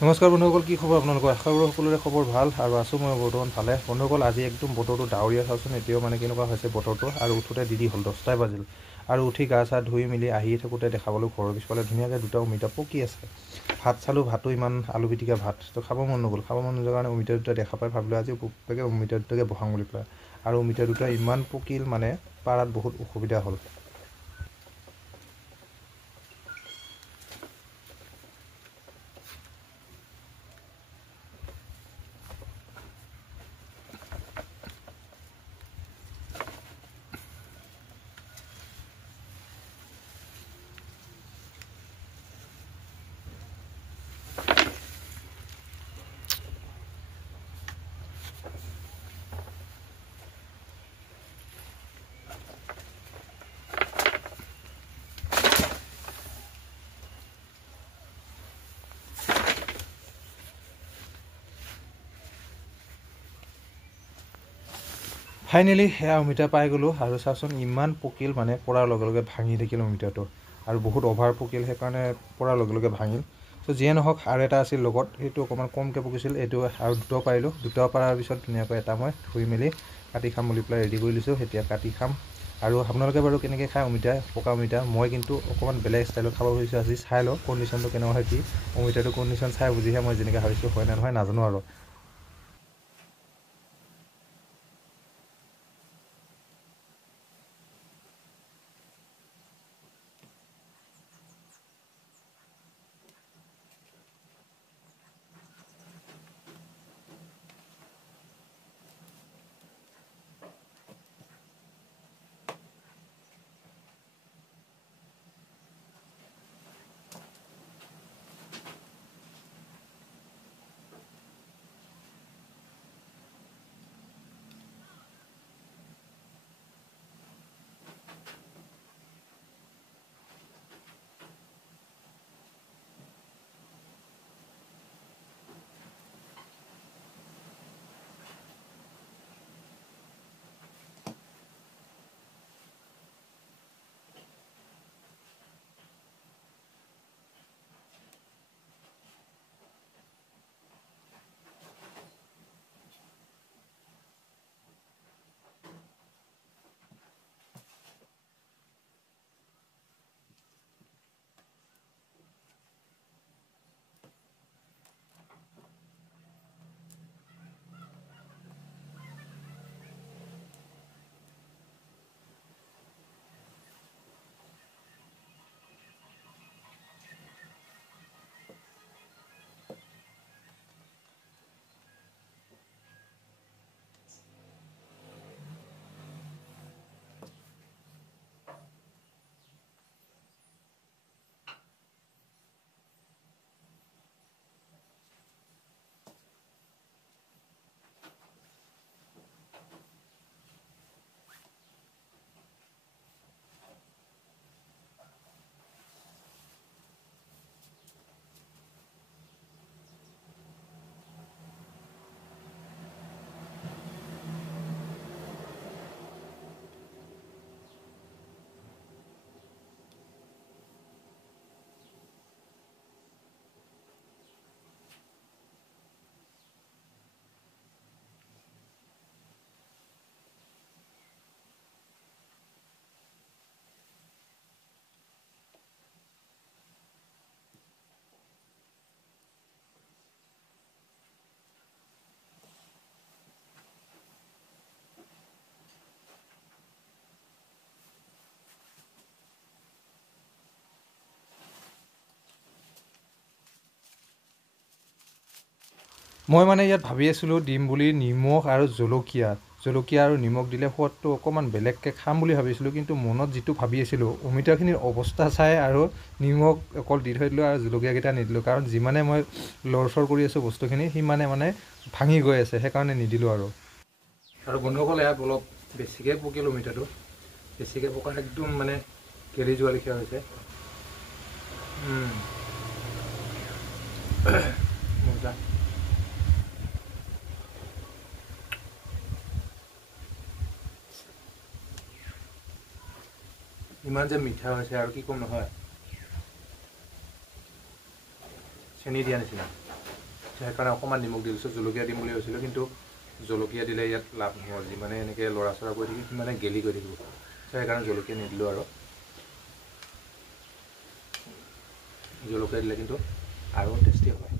নমস্কাৰ বন্ধুসকল, কি খবৰ আপোনালোকৰ? আশা কৰোঁ সকলোৰে খবৰ ভাল আৰু আছোঁ মই বৰ্তমান ভালে। বন্ধুসকল, আজি একদম বতৰটো ডাৱৰীয়া, চাওকচোন এতিয়াও মানে কেনেকুৱা হৈছে বতৰটো। আৰু উঠোতে হ'ল 10টাই বাজিল আৰু উঠি গা চা ধুই মেলি আহি থাকোঁতে দেখা পালোঁ ঘৰৰ পিছফালে ধুনীয়াকৈ দুটা অমিতা পকি আছে। ভাত চালোঁ, ভাতো ইমান আলু পিটিকা ভাত তো খাব মন নগ'ল। খাব মন নোযোৱাৰ কাৰণে অমিতা দুটা দেখা পাই ভাবিলোঁ আজি উপভাগে অমিতা দুটাকে বহাওঁ বুলি পেলাই। আৰু অমিতা দুটা ইমান পকিল মানে পাৰাত বহুত অসুবিধা হ'ল। ফাইনেলি সেয়া অমিতা পাই গ'লোঁ আৰু চাওকচোন ইমান পকিল মানে পৰাৰ লগে লগে ভাঙি থাকিল অমিতাটো। আৰু বহুত অভাৰ পকিল, সেইকাৰণে পৰাৰ লগে লগে ভাঙিল। ত' যিয়ে নহওক, আৰু এটা আছিল লগত, সেইটো অকণমান কমকৈ পকিছিল। এইটো আৰু দুটাও পাৰিলোঁ। দুটাও পৰাৰ পিছত ধুনীয়াকৈ এটা মই ধুই মেলি কাটি খাম বুলি পেলাই ৰেডি কৰি লৈছোঁ। এতিয়া কাটি খাম। আৰু আপোনালোকে বাৰু কেনেকৈ খায় অমিতা, পকা অমিতা? মই কিন্তু অকণমান বেলেগ ষ্টাইলত খাব খুজিছোঁ আজি। চাই লওঁ কণ্ডিশ্যনটো কেনেকুৱা হয় কি। অমিতাটো কণ্ডিশ্যন চাই বুজিহে মই যেনেকৈ ভাবিছোঁ হয় নে নহয় নাজানো আৰু। মই মানে ইয়াত ভাবি আছিলোঁ দিম বুলি নিমখ আৰু জলকীয়া আৰু নিমখ দিলে সোৱাদটো অকণমান বেলেগকৈ খাম বুলি ভাবিছিলোঁ। কিন্তু মনত যিটো ভাবি আছিলোঁ, অমিতাখিনিৰ অৱস্থা চাই আৰু নিমখ অকল দি থৈ দিলোঁ আৰু জলকীয়াকেইটা নিদিলোঁ। কাৰণ যিমানে মই লৰচৰ কৰি আছোঁ বস্তুখিনি, সিমানে মানে ভাঙি গৈ আছে, সেইকাৰণে নিদিলোঁ আৰু। আৰু বন্ধুসকল, ইয়াত অলপ বেছিকৈ পকিল অমিতাটো। বেছিকৈ পকা একদম মানে গেলি যোৱা লেখীয়া হৈছে। মজা। ইমান যে মিঠা হৈছে আৰু কি ক'ম নহয়, চেনি দিয়া নিচিনা। সেইকাৰণে অকণমান নিমখ দি দিছোঁ। জলকীয়া দিম বুলি ভাবিছিলোঁ, কিন্তু জলকীয়া দিলে ইয়াত লাভ নহ'ল। যিমানে এনেকৈ লৰা চৰা কৰি থাকি সিমানে গেলি গৈ থাকিব। সেইকাৰণে জলকীয়া নিদিলোঁ আৰু। জলকীয়া দিলে কিন্তু আৰু টেষ্টি হয়।